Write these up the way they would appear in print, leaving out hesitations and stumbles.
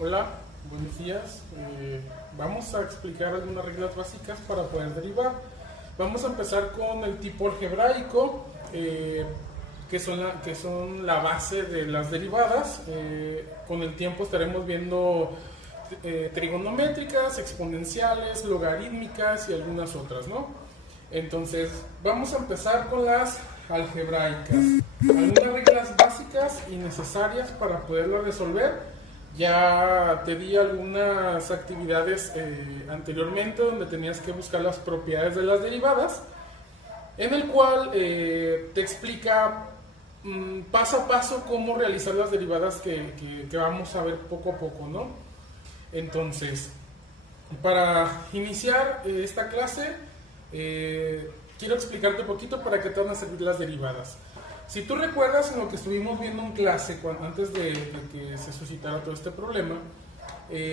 Hola, buenos días. Vamos a explicar algunas reglas básicas para poder derivar. Vamos a empezar con el tipo algebraico, que son la base de las derivadas. Con el tiempo estaremos viendo trigonométricas, exponenciales, logarítmicas y algunas otras, ¿no? Entonces, vamos a empezar con las algebraicas. Algunas reglas básicas y necesarias para poderlas resolver. Ya te di algunas actividades anteriormente donde tenías que buscar las propiedades de las derivadas, en el cual te explica paso a paso cómo realizar las derivadas que vamos a ver poco a poco, ¿no? Entonces, para iniciar esta clase, quiero explicarte un poquito para qué te van a servir las derivadas. Si tú recuerdas en lo que estuvimos viendo en clase, antes de que se suscitara todo este problema,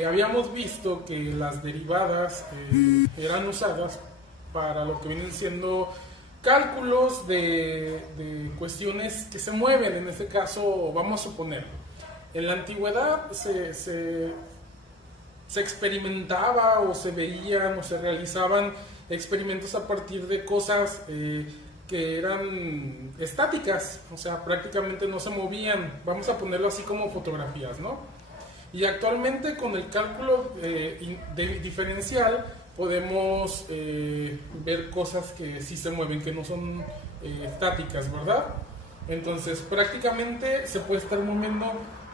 habíamos visto que las derivadas eran usadas para lo que vienen siendo cálculos de cuestiones que se mueven. En este caso, vamos a suponer, en la antigüedad se experimentaba o se veían o se realizaban experimentos a partir de cosas que eran estáticas, o sea, prácticamente no se movían. Vamos a ponerlo así como fotografías, ¿no? Y actualmente con el cálculo diferencial podemos ver cosas que sí se mueven, que no son estáticas, ¿verdad? Entonces, prácticamente se puede estar moviendo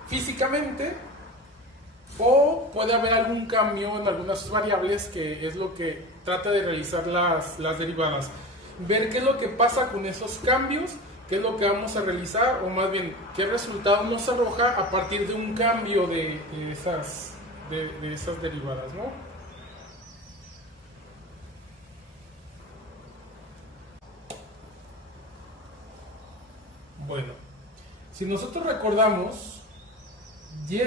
físicamente o puede haber algún cambio en algunas variables, que es lo que trata de realizar las derivadas. Ver qué es lo que pasa con esos cambios, qué es lo que vamos a realizar, o más bien, qué resultado nos arroja a partir de un cambio de esas derivadas, ¿no? Bueno, si nosotros recordamos, y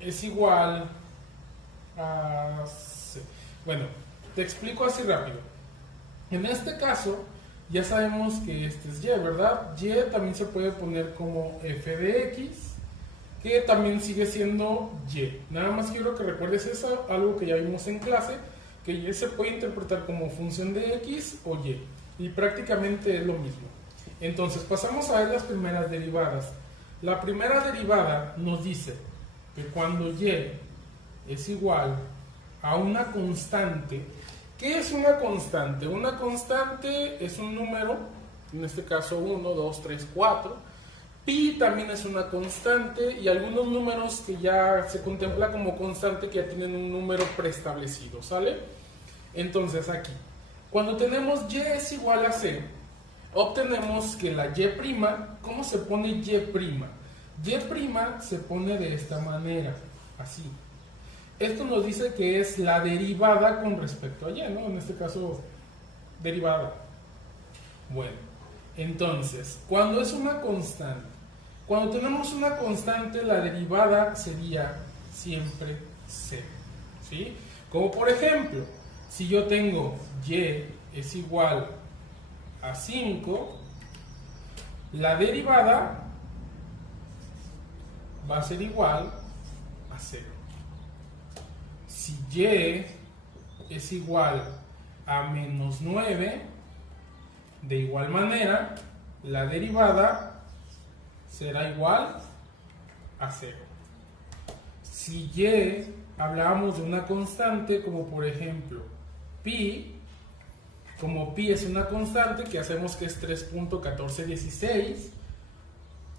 es igual a C. Bueno, te explico así rápido. En este caso, ya sabemos que este es y, ¿verdad? Y también se puede poner como f de x, que también sigue siendo y. Nada más quiero que recuerdes eso, algo que ya vimos en clase, que y se puede interpretar como función de x o y. Y prácticamente es lo mismo. Entonces, pasamos a ver las primeras derivadas. La primera derivada nos dice que cuando y es igual a una constante. ¿Qué es una constante? Una constante es un número, en este caso 1, 2, 3, 4. Pi también es una constante, y algunos números que ya se contempla como constante que ya tienen un número preestablecido, ¿sale? Entonces aquí, cuando tenemos y es igual a c, obtenemos que la y', ¿cómo se pone y'? Y' se pone de esta manera, así. Esto nos dice que es la derivada con respecto a y, ¿no? En este caso, derivada. Bueno, entonces, cuando es una constante, cuando tenemos una constante, la derivada sería siempre c, ¿sí? Como por ejemplo, si yo tengo y es igual a 5, la derivada va a ser igual a 0. Si y es igual a menos 9, de igual manera, la derivada será igual a 0. Si y hablábamos de una constante, como por ejemplo pi, como pi es una constante que hacemos que es 3.1416,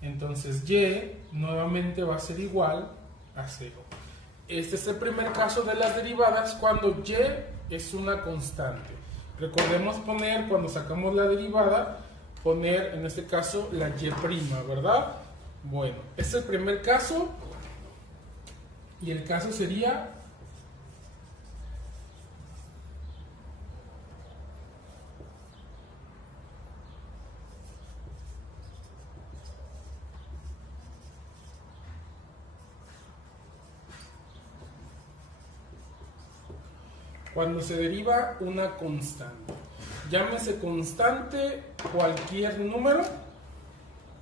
entonces y nuevamente va a ser igual a 0. Este es el primer caso de las derivadas cuando y es una constante. Recordemos poner, cuando sacamos la derivada, poner en este caso la y', ¿verdad? Bueno, este es el primer caso, y el caso sería cuando se deriva una constante. Llámese constante cualquier número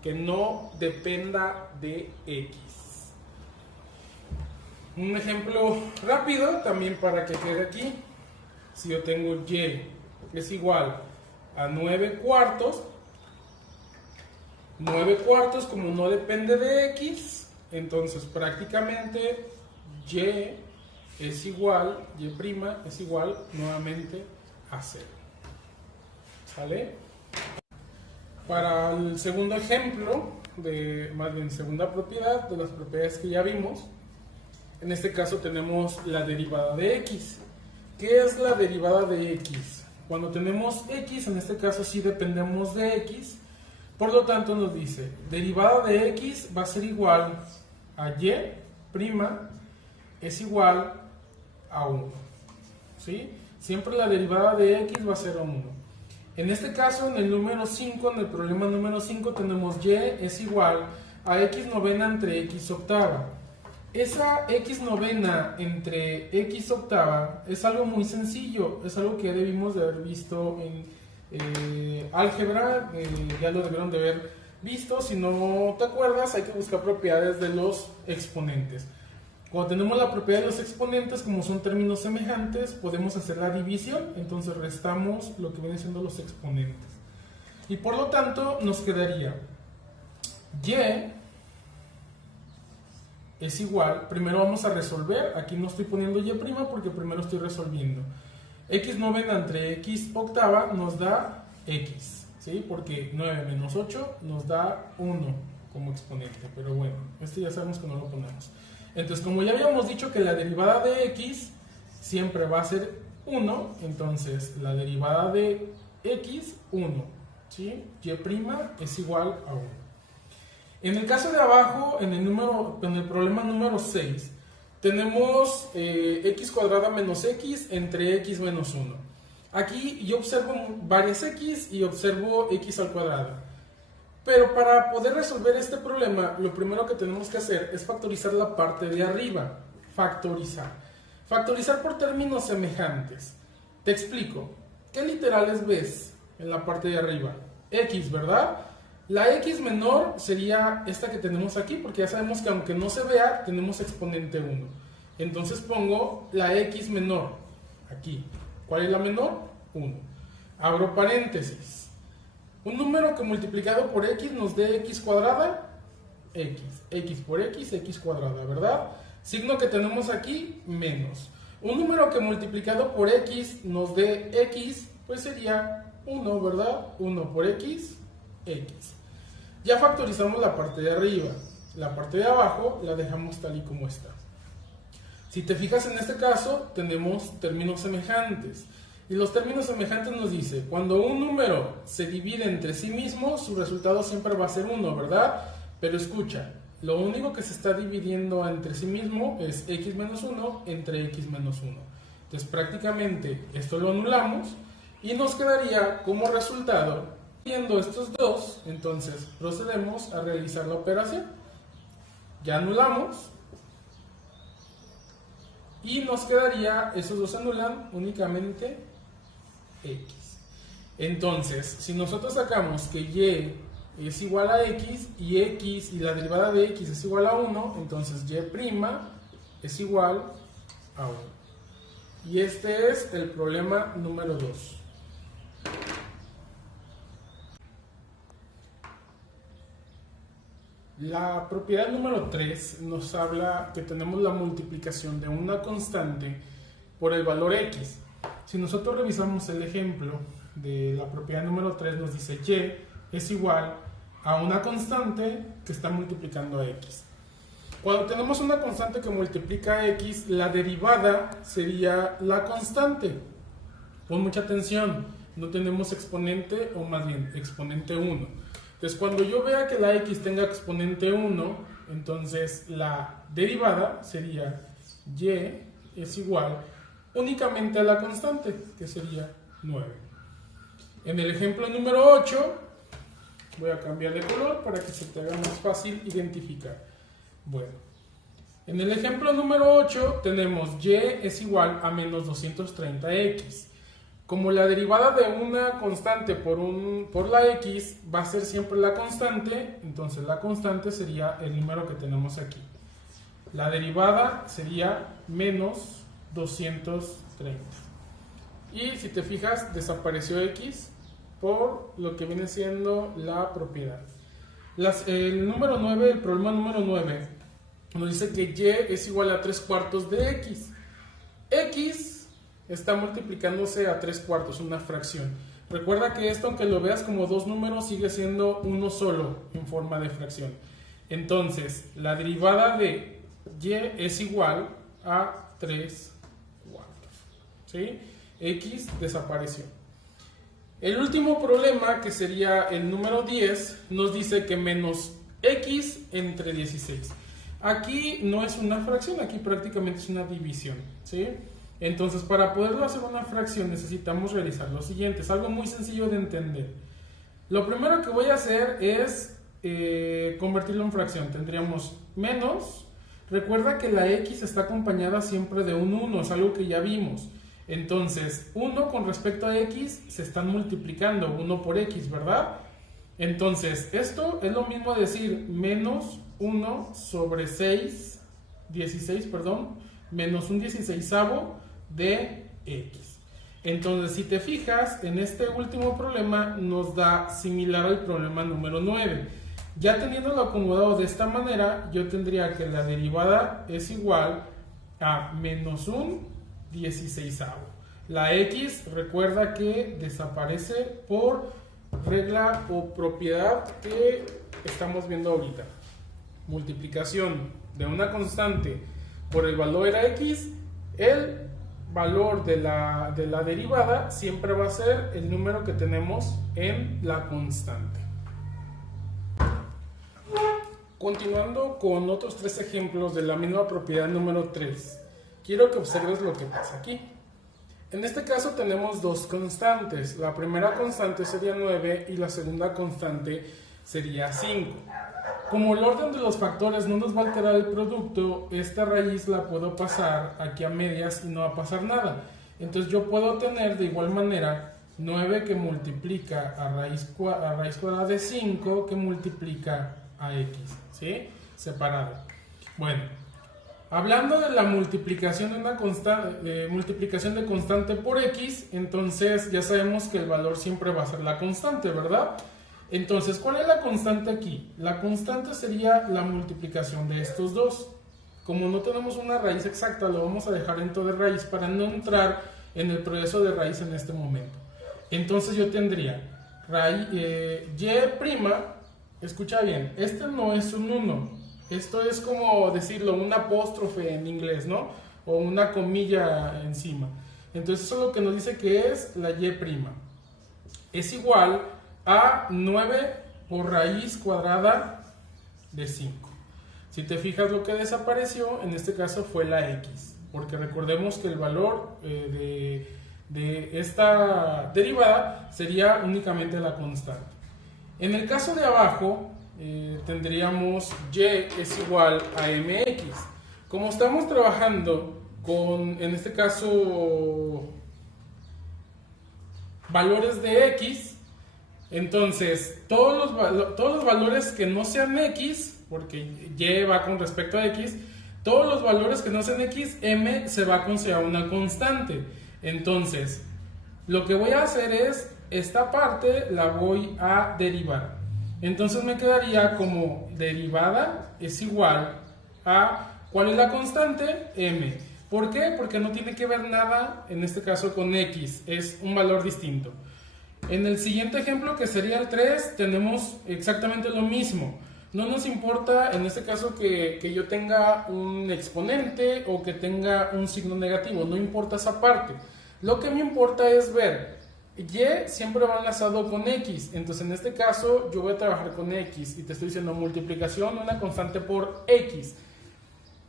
que no dependa de x. Un ejemplo rápido también para que quede aquí. Si yo tengo y es igual a 9 cuartos, 9 cuartos como no depende de x, entonces prácticamente y es igual, y' es igual nuevamente a 0. ¿Sale? Para el segundo ejemplo, más bien segunda propiedad, de las propiedades que ya vimos, en este caso tenemos la derivada de x. ¿Qué es la derivada de x? Cuando tenemos x, en este caso sí dependemos de x, por lo tanto nos dice, derivada de x va a ser igual a y' es igual a 1. ¿Sí? Siempre la derivada de x va a ser a 1. En este caso, en el número 5, en el problema número 5, tenemos y es igual a x novena entre x octava. Esa x novena entre x octava es algo muy sencillo, es algo que debimos de haber visto en álgebra, ya lo debieron de haber visto. Si no te acuerdas, hay que buscar propiedades de los exponentes. Cuando tenemos la propiedad de los exponentes, como son términos semejantes, podemos hacer la división, entonces restamos lo que vienen siendo los exponentes. Y por lo tanto, nos quedaría y es igual, primero vamos a resolver, aquí no estoy poniendo y' porque primero estoy resolviendo. X novena entre x octava nos da x, ¿sí? Porque 9 menos 8 nos da 1 como exponente, pero bueno, este ya sabemos que no lo ponemos. Entonces, como ya habíamos dicho que la derivada de x siempre va a ser 1, entonces la derivada de x, 1, ¿sí? Y' es igual a 1. En el caso de abajo, en el problema número 6, tenemos x cuadrada menos x entre x menos 1. Aquí yo observo varias x y observo x al cuadrado. Pero para poder resolver este problema, lo primero que tenemos que hacer es factorizar la parte de arriba. Factorizar. Factorizar por términos semejantes. Te explico. ¿Qué literales ves en la parte de arriba? X, ¿verdad? La x menor sería esta que tenemos aquí, porque ya sabemos que aunque no se vea, tenemos exponente 1. Entonces pongo la x menor aquí. ¿Cuál es la menor? 1. Abro paréntesis. Un número que multiplicado por x nos dé x cuadrada, x por x cuadrada, ¿verdad? Signo que tenemos aquí, menos. Un número que multiplicado por x nos dé x, pues sería 1, ¿verdad? 1 por x, x. Ya factorizamos la parte de arriba. La parte de abajo la dejamos tal y como está. Si te fijas en este caso, tenemos términos semejantes. Y los términos semejantes nos dice, cuando un número se divide entre sí mismo, su resultado siempre va a ser 1, ¿verdad? Pero escucha, lo único que se está dividiendo entre sí mismo es x menos 1 entre x menos 1. Entonces prácticamente esto lo anulamos y nos quedaría como resultado, viendo estos dos, entonces procedemos a realizar la operación. Ya anulamos y nos quedaría, esos dos anulan únicamente x. Entonces, si nosotros sacamos que y es igual a x y la derivada de x es igual a 1, entonces y' es igual a 1. Y este es el problema número 2. La propiedad número 3 nos habla que tenemos la multiplicación de una constante por el valor x. Si nosotros revisamos el ejemplo de la propiedad número 3, nos dice y es igual a una constante que está multiplicando a x. Cuando tenemos una constante que multiplica a x, la derivada sería la constante. Pon mucha atención, no tenemos exponente, o más bien exponente 1. Entonces cuando yo vea que la x tenga exponente 1, entonces la derivada sería y es igual únicamente a la constante, que sería 9. En el ejemplo número 8, voy a cambiar de color para que se te haga más fácil identificar. Bueno, en el ejemplo número 8 tenemos y es igual a menos 230x. Como la derivada de una constante por la x va a ser siempre la constante, entonces la constante sería el número que tenemos aquí. La derivada sería menos 230. Y si te fijas, desapareció x por lo que viene siendo la propiedad. El número 9, el problema número 9, nos dice que y es igual a 3/4 de x. X está multiplicándose a 3/4, una fracción. Recuerda que esto, aunque lo veas como dos números, sigue siendo uno solo en forma de fracción. Entonces, la derivada de y es igual a 3/4. ¿Sí? X desapareció. El último problema, que sería el número 10, nos dice que menos x entre 16. Aquí no es una fracción, aquí prácticamente es una división, ¿sí? Entonces, para poderlo hacer una fracción necesitamos realizar lo siguiente. Es algo muy sencillo de entender. Lo primero que voy a hacer es convertirlo en fracción. Tendríamos menos. Recuerda que la x está acompañada siempre de un 1, es algo que ya vimos. Entonces, 1 con respecto a x se están multiplicando, 1 por x, ¿verdad? Entonces, esto es lo mismo a decir menos 1 sobre 16, menos un 16avo de x. Entonces, si te fijas, en este último problema nos da similar al problema número 9. Ya teniéndolo acomodado de esta manera, yo tendría que la derivada es igual a menos un 16avo. La x, recuerda que desaparece por regla o propiedad que estamos viendo ahorita. Multiplicación de una constante por el valor de la x, el valor de la derivada siempre va a ser el número que tenemos en la constante. Continuando con otros tres ejemplos de la misma propiedad número 3, quiero que observes lo que pasa aquí. En este caso tenemos dos constantes. La primera constante sería 9 y la segunda constante sería 5. Como el orden de los factores no nos va a alterar el producto, esta raíz la puedo pasar aquí a medias y no va a pasar nada. Entonces yo puedo tener de igual manera 9 que multiplica a raíz cuadrada de 5 que multiplica a x, ¿sí? Separado. Bueno, hablando de la multiplicación de una constante, multiplicación de constante por x, entonces ya sabemos que el valor siempre va a ser la constante, ¿verdad? Entonces, ¿cuál es la constante aquí? La constante sería la multiplicación de estos dos. Como no tenemos una raíz exacta, lo vamos a dejar dentro de raíz para no entrar en el proceso de raíz en este momento. Entonces yo tendría y', escucha bien, este no es un 1. Esto es como decirlo, un apóstrofe en inglés, ¿no? O una comilla encima. Entonces eso es lo que nos dice que es la y'. Es igual a 9 por raíz cuadrada de 5. Si te fijas, lo que desapareció en este caso fue la x, porque recordemos que el valor de esta derivada sería únicamente la constante. En el caso de abajo tendríamos y es igual a mx. Como estamos trabajando con, en este caso, valores de x, entonces todos los valores que no sean x, porque y va con respecto a x, todos los valores que no sean x, m se va a considerar una constante. Entonces, lo que voy a hacer es, esta parte la voy a derivar. Entonces me quedaría como derivada es igual a, ¿cuál es la constante? M. ¿Por qué? Porque no tiene que ver nada, en este caso, con x, es un valor distinto. En el siguiente ejemplo, que sería el 3, tenemos exactamente lo mismo. No nos importa, en este caso, que yo tenga un exponente o que tenga un signo negativo, no importa esa parte. Lo que me importa es ver, y siempre va enlazado con x, entonces en este caso yo voy a trabajar con x y te estoy diciendo multiplicación de una constante por x.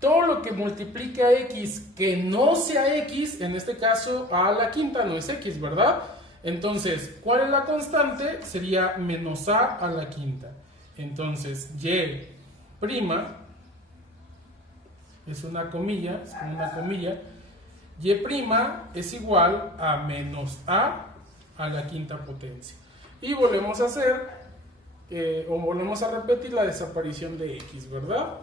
Todo lo que multiplique a x que no sea x, en este caso a la quinta no es x, ¿verdad? Entonces, ¿cuál es la constante? Sería menos a la quinta. Entonces, y' es una comilla, y' es igual a menos a la quinta potencia. Y volvemos a hacer, o volvemos a repetir la desaparición de x, ¿verdad?